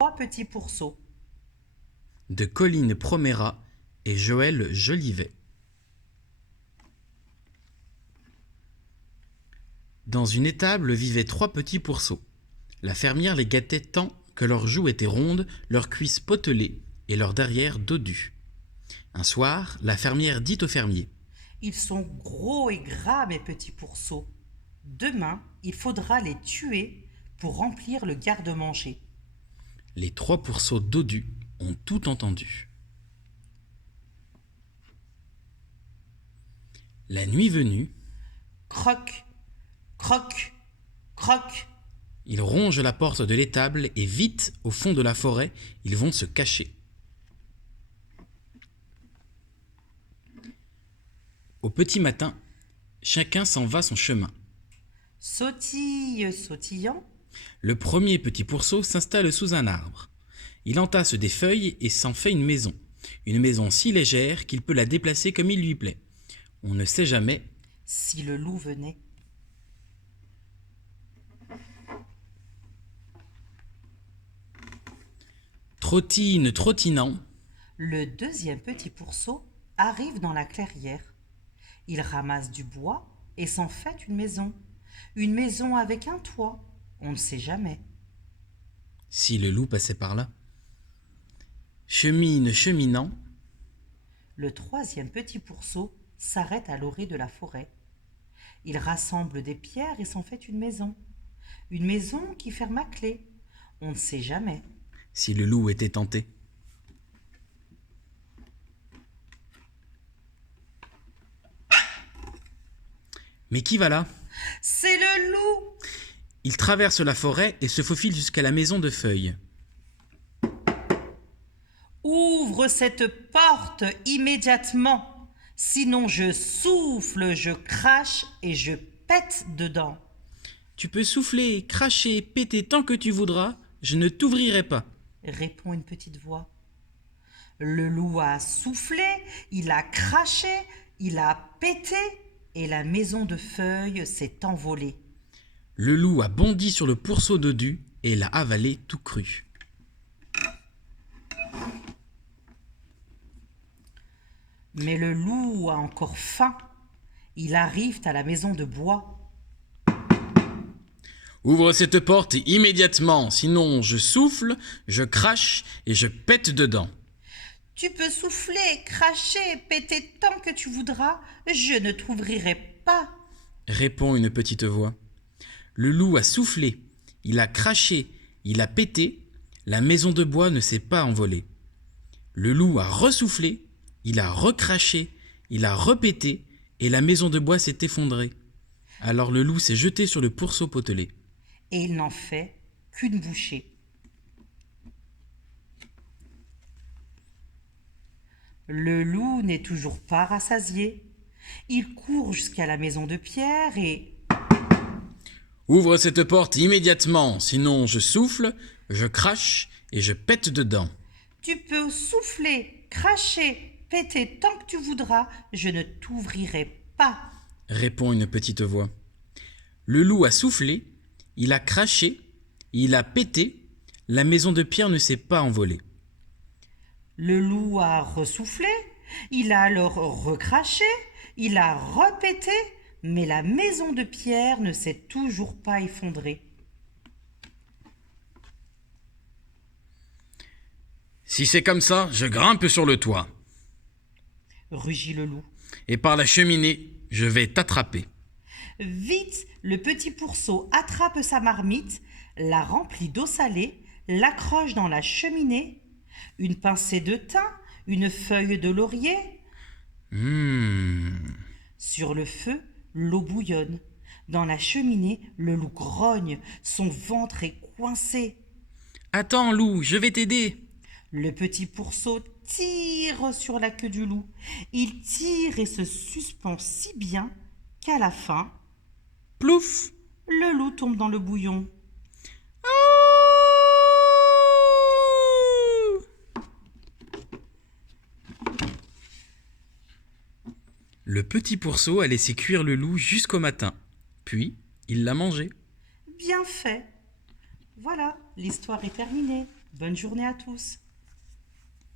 Trois petits pourceaux. De Colline Proméra et Joël Jolivet. Dans une étable vivaient 3 petits pourceaux. La fermière les gâtait tant que leurs joues étaient rondes, leurs cuisses potelées et leurs derrières dodues. Un soir, la fermière dit au fermier : « Ils sont gros et gras, mes petits pourceaux. Demain, il faudra les tuer pour remplir le garde-manger. » Les 3 pourceaux dodus ont tout entendu. La nuit venue, Croc, croc, croc. ils rongent la porte de l'étable et vite, au fond de la forêt, ils vont se cacher. Au petit matin, chacun s'en va son chemin. Sautille, sautillant. Le premier petit pourceau s'installe sous un arbre. Il entasse des feuilles et s'en fait une maison si légère qu'il peut la déplacer comme il lui plaît. On ne sait jamais Si le loup venait. Trottine, trottinant, Le deuxième petit pourceau arrive dans la clairière. Il ramasse du bois et s'en fait une maison. Une maison avec un toit. On ne sait jamais. si le loup passait par là. Chemine, cheminant, Le troisième petit pourceau s'arrête à l'orée de la forêt. Il rassemble des pierres et s'en fait une maison. Une maison qui ferme à clé. On ne sait jamais. si le loup était tenté. Mais qui va là ? C'est le loup! Il traverse la forêt et se faufile jusqu'à la maison de feuilles. Ouvre cette porte immédiatement, sinon je souffle, je crache et je pète dedans. Tu peux souffler, cracher, péter tant que tu voudras, je ne t'ouvrirai pas. Répond une petite voix. Le loup a soufflé, il a craché, il a pété et la maison de feuilles s'est envolée. Le loup a bondi sur le pourceau dodu et l'a avalé tout cru. Mais le loup a encore faim. Il arrive à la maison de bois. Ouvre cette porte immédiatement, sinon je souffle, je crache et je pète dedans. Tu peux souffler, cracher, péter tant que tu voudras, je ne t'ouvrirai pas. Répond une petite voix. Le loup a soufflé, il a craché, il a pété, la maison de bois ne s'est pas envolée. Le loup a ressoufflé, il a recraché, il a repété et la maison de bois s'est effondrée. Alors le loup s'est jeté sur le pourceau potelé. Et il n'en fait qu'une bouchée. Le loup n'est toujours pas rassasié. Il court jusqu'à la maison de pierre et... Ouvre cette porte immédiatement, sinon je souffle, je crache et je pète dedans. Tu peux souffler, cracher, péter tant que tu voudras, je ne t'ouvrirai pas. Répond une petite voix. Le loup a soufflé, il a craché, il a pété, la maison de pierre ne s'est pas envolée. Le loup a ressoufflé, il a alors recraché, il a repété, mais la maison de pierre ne s'est toujours pas effondrée. Si c'est comme ça, je grimpe sur le toit. Rugit le loup. Et par la cheminée, je vais t'attraper. Vite, le petit pourceau attrape sa marmite, la remplit d'eau salée, l'accroche dans la cheminée. Une pincée de thym, une feuille de laurier. Sur le feu, l'eau bouillonne. Dans la cheminée, le loup grogne, son ventre est coincé. Attends, loup, je vais t'aider. Le petit pourceau tire sur la queue du loup. Il tire et se suspend si bien qu'à la fin, Plouf! le loup tombe dans le bouillon. Le petit pourceau a laissé cuire le loup jusqu'au matin. Puis, il l'a mangé. Bien fait. Voilà, l'histoire est terminée. Bonne journée à tous.